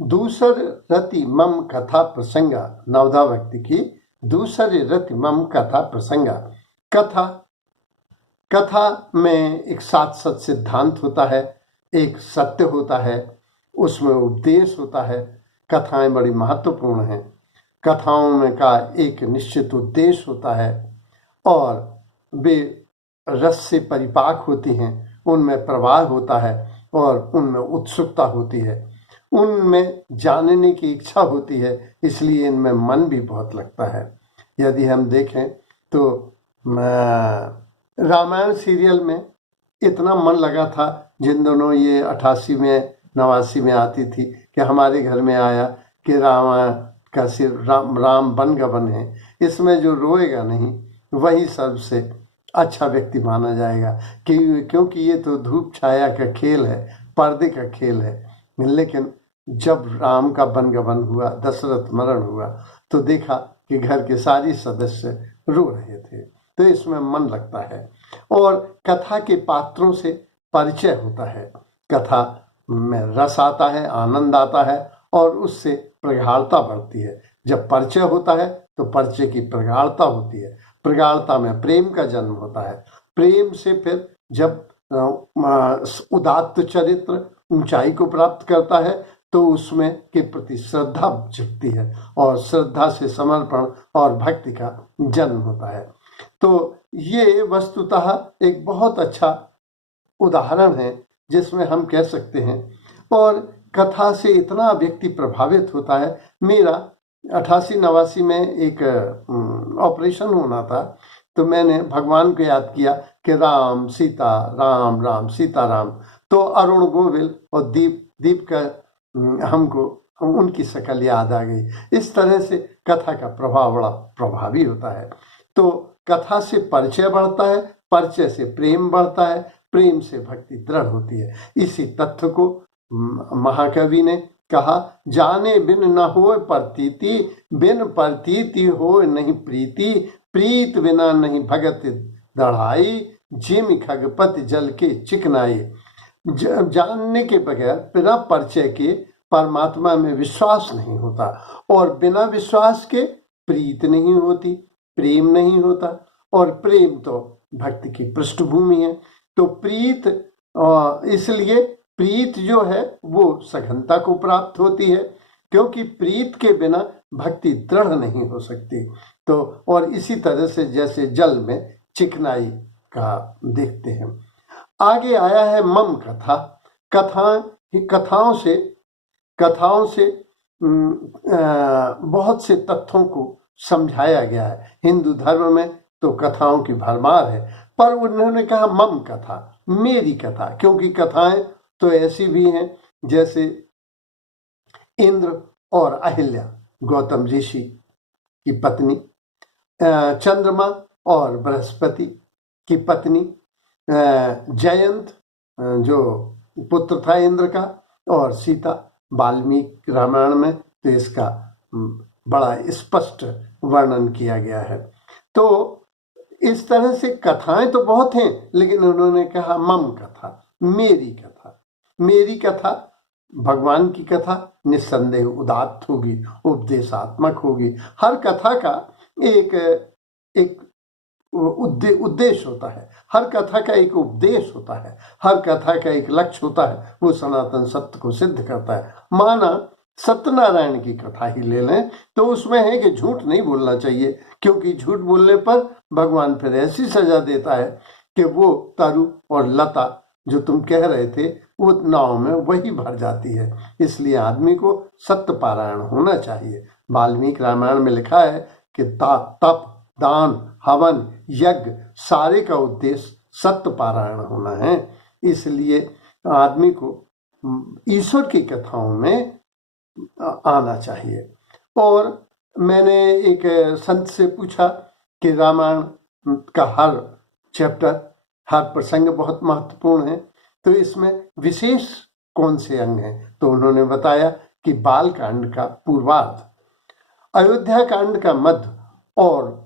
दूसर रति मम कथा प्रसंगा, नवधा व्यक्ति की दूसर रति मम कथा प्रसंगा। कथा में एक साथ सत सिद्धांत होता है, एक सत्य होता है, उसमें उपदेश होता है। कथाएं बड़ी महत्वपूर्ण हैं। कथाओं में का एक निश्चित उद्देश्य होता है और वे रस से परिपाक होती हैं, उनमें प्रवाह होता है और उनमें उत्सुकता होती है, उनमें जानने की इच्छा होती है, इसलिए इनमें मन भी बहुत लगता है। यदि हम देखें तो रामायण सीरियल में इतना मन लगा था, जिन दोनों ये 88 में 89 में आती थी कि हमारे घर में आया कि रामायण का सिर्फ राम बन गबन है, इसमें जो रोएगा नहीं वही सबसे अच्छा व्यक्ति माना जाएगा, क्योंकि ये तो धूप छाया का खेल है, पर्दे का खेल है। लेकिन जब राम का बनगबन हुआ, दशरथ मरण हुआ, तो देखा कि घर के सारे सदस्य रो रहे थे, तो इसमें मन लगता है। और कथा के पात्रों से परिचय होता है, कथा में रस आता है, आनंद आता है और उससे प्रगाढ़ता बढ़ती है। जब परिचय होता है तो परिचय की प्रगाढ़ता होती है, प्रगाढ़ता में प्रेम का जन्म होता है, प्रेम से फिर जब उदात्त चरित्र ऊंचाई को प्राप्त करता है तो उसमें के प्रति श्रद्धा जगती है और श्रद्धा से समर्पण और भक्ति का जन्म होता है। तो ये वस्तुतः एक बहुत अच्छा उदाहरण है जिसमें हम कह सकते हैं। और कथा से इतना व्यक्ति प्रभावित होता है। मेरा 88-89 में एक ऑपरेशन होना था, तो मैंने भगवान को याद किया कि राम सीता राम राम सीता राम, तो अरुण गोविल और दीप का हमको उनकी शक्ल याद आ गई। इस तरह से कथा का प्रभाव बड़ा प्रभावी होता है। तो कथा से परिचय बढ़ता है, परिचय से प्रेम बढ़ता है, प्रेम से भक्ति दृढ़ होती है। इसी तथ्य को महाकवि ने कहा, जाने बिन न होए प्रतीति, बिन प्रतीति होए नहीं प्रीति, प्रीत बिना नहीं भगत दढ़ाई, जिम खगपति जल के चिकनाई। जानने के बगैर, बिना परिचय के परमात्मा में विश्वास नहीं होता और बिना विश्वास के प्रीत नहीं होती, प्रेम नहीं होता, और प्रेम तो भक्ति की पृष्ठभूमि है। तो प्रीत, इसलिए प्रीत जो है वो सघनता को प्राप्त होती है, क्योंकि प्रीत के बिना भक्ति दृढ़ नहीं हो सकती। तो और इसी तरह से जैसे जल में चिकनाई का देखते हैं। आगे आया है मम कथा। कथाओं से बहुत से तथ्यों को समझाया गया है। हिंदू धर्म में तो कथाओं की भरमार है, पर उन्होंने कहा मम कथा, मेरी कथा, क्योंकि कथाएं तो ऐसी भी हैं जैसे इंद्र और अहिल्या, गौतम ऋषि की पत्नी, चंद्रमा और बृहस्पति की पत्नी, जयंत जो पुत्र था इंद्र का, और सीता। वाल्मीकि रामायण में तो इसका बड़ा स्पष्ट वर्णन किया गया है। तो इस तरह से कथाएं तो बहुत हैं, लेकिन उन्होंने कहा मम कथा, मेरी कथा। मेरी कथा, भगवान की कथा निस्संदेह उदात्त होगी, उपदेशात्मक होगी। हर कथा का एक उद्देश्य होता है, हर कथा का एक उपदेश होता है, हर कथा का एक लक्ष्य होता है, वो सनातन सत्य को सिद्ध करता है। माना सत्यनारायण की कथा ही ले लें तो उसमें है कि झूठ नहीं बोलना चाहिए, क्योंकि झूठ बोलने पर भगवान फिर ऐसी सजा देता है कि वो तरु और लता जो तुम कह रहे थे वो नाव में वही भर जाती है। इसलिए आदमी को सत्य पारायण होना चाहिए। वाल्मीकि रामायण में लिखा है कि तप, दान, हवन, यज्ञ सारे का उद्देश्य सत्य पारायण होना है। इसलिए आदमी को ईश्वर की कथाओं में आना चाहिए। और मैंने एक संत से पूछा कि रामायण का हर चैप्टर, हर प्रसंग बहुत महत्वपूर्ण है, तो इसमें विशेष कौन से अंग हैं? तो उन्होंने बताया कि बाल कांड का पूर्वार्ध, अयोध्या कांड का मध्य और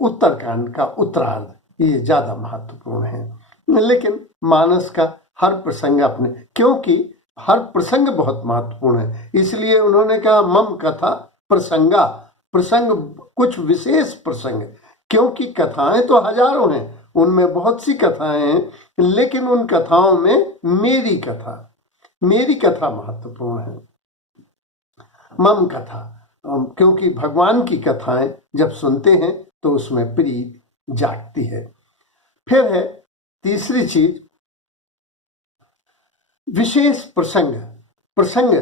उत्तर कांड का उत्तरार्ध, ये ज्यादा महत्वपूर्ण है। लेकिन मानस का हर प्रसंग अपने, क्योंकि हर प्रसंग बहुत महत्वपूर्ण है। इसलिए उन्होंने कहा मम कथा प्रसंगा, प्रसंग कुछ विशेष प्रसंग, क्योंकि कथाएं तो हजारों हैं, उनमें बहुत सी कथाएं हैं, लेकिन उन कथाओं में मेरी कथा महत्वपूर्ण है। मम कथा, क्योंकि भगवान की कथाएं जब सुनते हैं तो उसमें प्रीत जागती है। फिर है तीसरी चीज, विशेष प्रसंग। प्रसंग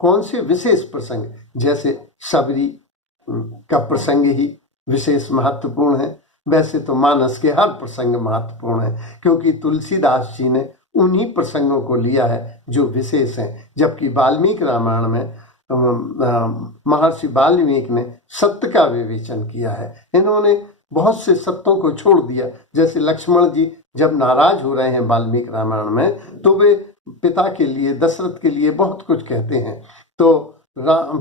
कौन से विशेष प्रसंग? जैसे सबरी का प्रसंग ही विशेष महत्वपूर्ण है। वैसे तो मानस के हर प्रसंग महत्वपूर्ण है, क्योंकि तुलसीदास जी ने उन्हीं प्रसंगों को लिया है जो विशेष हैं। जबकि वाल्मीकि रामायण में महर्षि वाल्मीकि ने सत्य का विवेचन किया है। इन्होंने बहुत से सत्यों को छोड़ दिया। जैसे लक्ष्मण जी जब नाराज हो रहे हैं वाल्मीकि रामायण में, तो वे पिता के लिए, दशरथ के लिए बहुत कुछ कहते हैं। तो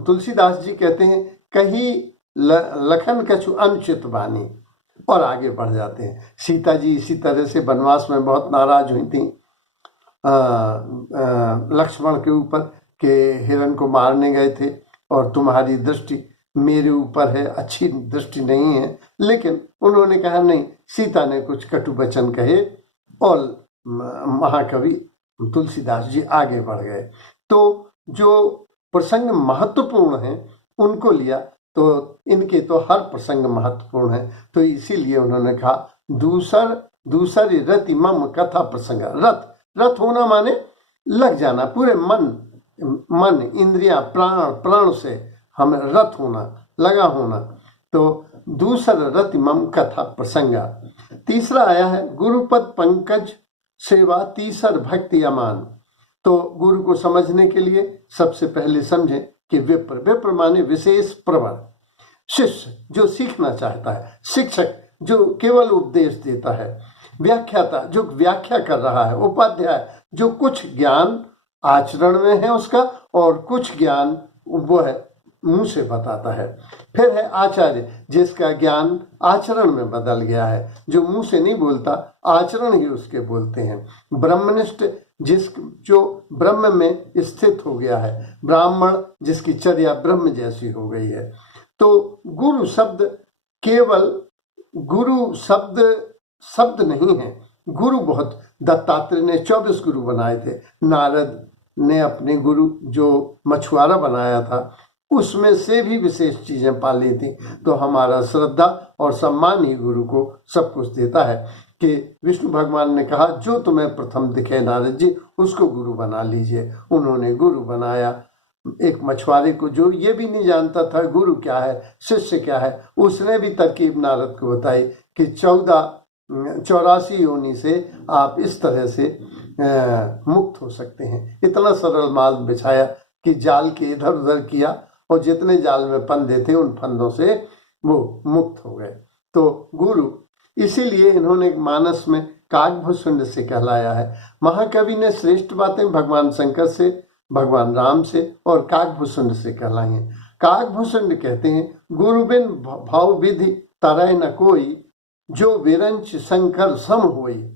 तुलसीदास जी कहते हैं कहीं लखन कछु अनुचित वाणी, और आगे बढ़ जाते हैं। सीता जी इसी तरह से वनवास में बहुत नाराज हुई थी लक्ष्मण के ऊपर कि हिरण को मारने गए थे और तुम्हारी दृष्टि मेरे ऊपर है, अच्छी दृष्टि नहीं है। लेकिन उन्होंने कहा नहीं, सीता ने कुछ कटु वचन कहे और महाकवि तुलसीदास जी आगे बढ़ गए। तो जो प्रसंग महत्वपूर्ण है उनको लिया, तो इनके तो हर प्रसंग महत्वपूर्ण है। तो इसीलिए उन्होंने कहा दूसर रति मम कथा प्रसंग। रथ होना माने लग जाना, पूरे मन इंद्रियां प्राण से हमें रथ होना, लगा होना। तो दूसर रति मम कथा प्रसंगा। तीसरा आया है गुरुपद पंकज सेवा तीसर भक्ति अमान। तो गुरु को समझने के लिए सबसे पहले समझें कि विप्र माने विशेष प्रवर, शिष्य जो सीखना चाहता है, शिक्षक जो केवल उपदेश देता है, व्याख्याता जो व्याख्या कर रहा है, उपाध्याय जो कुछ ज्ञान आचरण में है उसका, और कुछ ज्ञान वो है मुंह से बताता है। फिर है आचार्य जिसका ज्ञान आचरण में बदल गया है, जो मुंह से नहीं बोलता, आचरण ही उसके बोलते हैं। ब्रह्मनिष्ठ जो ब्रह्म में स्थित हो गया है, ब्राह्मण जिसकी चर्या ब्रह्म जैसी हो गई है। तो गुरु शब्द केवल गुरु शब्द नहीं है। गुरु बहुत, दत्तात्रेय ने 24 गुरु बनाए थे, नारद ने अपने गुरु जो मछुआरा बनाया था उसमें से भी विशेष चीजें पाली थी। तो हमारा श्रद्धा और सम्मान ही गुरु को सब कुछ देता है। कि विष्णु भगवान ने कहा जो तुम्हें प्रथम दिखे नारद जी उसको गुरु बना लीजिए। उन्होंने गुरु बनाया एक मछुआरे को, जो ये भी नहीं जानता था गुरु क्या है, शिष्य क्या है। उसने भी तरकीब नारद को बताई कि 84 योनि से आप इस तरह से मुक्त हो सकते हैं। इतना सरल माल बिछाया कि जाल के इधर उधर किया, और जितने जाल में फंदे थे उन फंदों से वो मुक्त हो गए। तो गुरु, इसीलिए इन्होंने मानस में काकभूषुंड से कहलाया है। महाकवि ने श्रेष्ठ बातें भगवान शंकर से, भगवान राम से और काकभूषुंड से कहलाई हैं। काकभूषुंड कहते हैं गुरु बिन भाव विधि तरह न कोई, जो विरंच शंकर सम होई।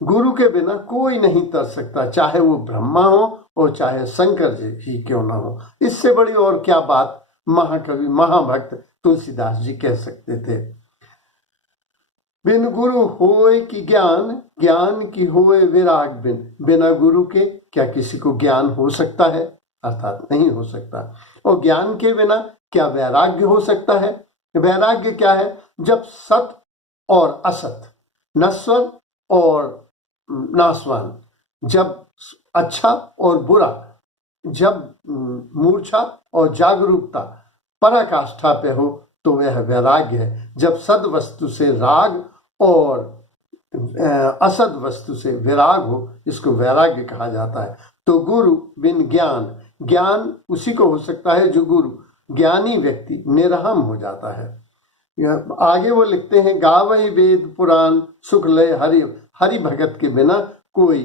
गुरु के बिना कोई नहीं तर सकता, चाहे वो ब्रह्मा हो और चाहे शंकर जी ही क्यों ना हो। इससे बड़ी और क्या बात महाकवि महाभक्त तुलसीदास जी कह सकते थे। बिन गुरु होए की ज्ञान, ज्ञान की होए विराग बिन। बिना गुरु के क्या किसी को ज्ञान हो सकता है? अर्थात नहीं हो सकता। और ज्ञान के बिना क्या वैराग्य हो सकता है? वैराग्य क्या है? जब सत और असत, नश्वर और नासवान, जब अच्छा और बुरा, जब मूर्छा और जागरूकता पराकाष्ठा पे हो तो वह वैराग्य है। जब सद वस्तु से राग और असद वस्तु से विराग हो, इसको वैराग्य कहा जाता है। तो गुरु बिन ज्ञान, ज्ञान उसी को हो सकता है जो गुरु, ज्ञानी व्यक्ति निरहम हो जाता है। आगे वो लिखते हैं गावहि वेद पुराण सुख लय हरि, हरि भगत के बिना कोई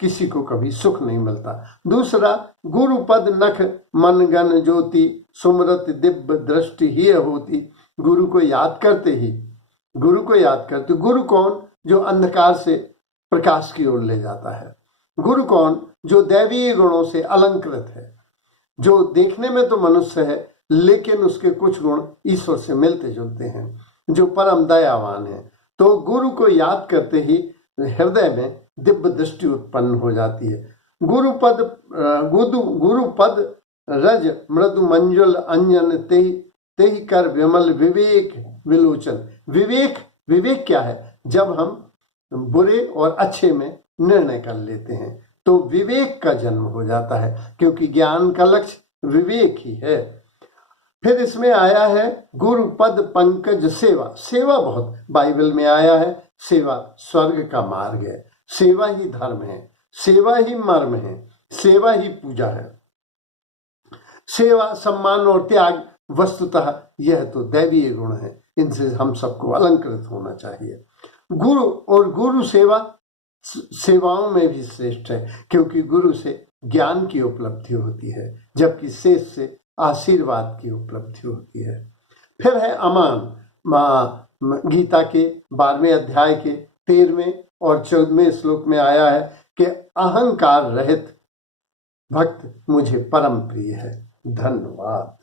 किसी को कभी सुख नहीं मिलता। दूसरा, गुरु पद नख मन गण ज्योति, सुमरत दिव्य दृष्टि ही होती। गुरु को याद करते ही, गुरु को याद करते। गुरु कौन? जो अंधकार से प्रकाश की ओर ले जाता है। गुरु कौन? जो दैवीय गुणों से अलंकृत है, जो देखने में तो मनुष्य है लेकिन उसके कुछ गुण ईश्वर से मिलते जुलते हैं, जो परम दयावान है। तो गुरु को याद करते ही हृदय में दिव्य दृष्टि उत्पन्न हो जाती है। गुरुपद रज मृदु मंजुल अंजन तेहि कर विमल विवेक विलोचन। विवेक क्या है? जब हम बुरे और अच्छे में निर्णय कर लेते हैं तो विवेक का जन्म हो जाता है, क्योंकि ज्ञान का लक्ष्य विवेक ही है। फिर इसमें आया है गुरुपद पंकज सेवा। सेवा बहुत बाइबल में आया है। सेवा स्वर्ग का मार्ग है, सेवा ही धर्म है, सेवा ही मर्म है, सेवा ही पूजा है। सेवा, सम्मान और त्याग वस्तुतः यह तो दैवीय गुण है, इनसे हम सबको अलंकृत होना चाहिए। गुरु और गुरु सेवा सेवाओं में भी श्रेष्ठ है, क्योंकि गुरु से ज्ञान की उपलब्धि होती है, जबकि शेष से आशीर्वाद की उपलब्धि होती है। फिर है अमान। गीता के 12वें अध्याय के 13वें और 14वें श्लोक में आया है कि अहंकार रहित भक्त मुझे परम प्रिय है। धन्यवाद।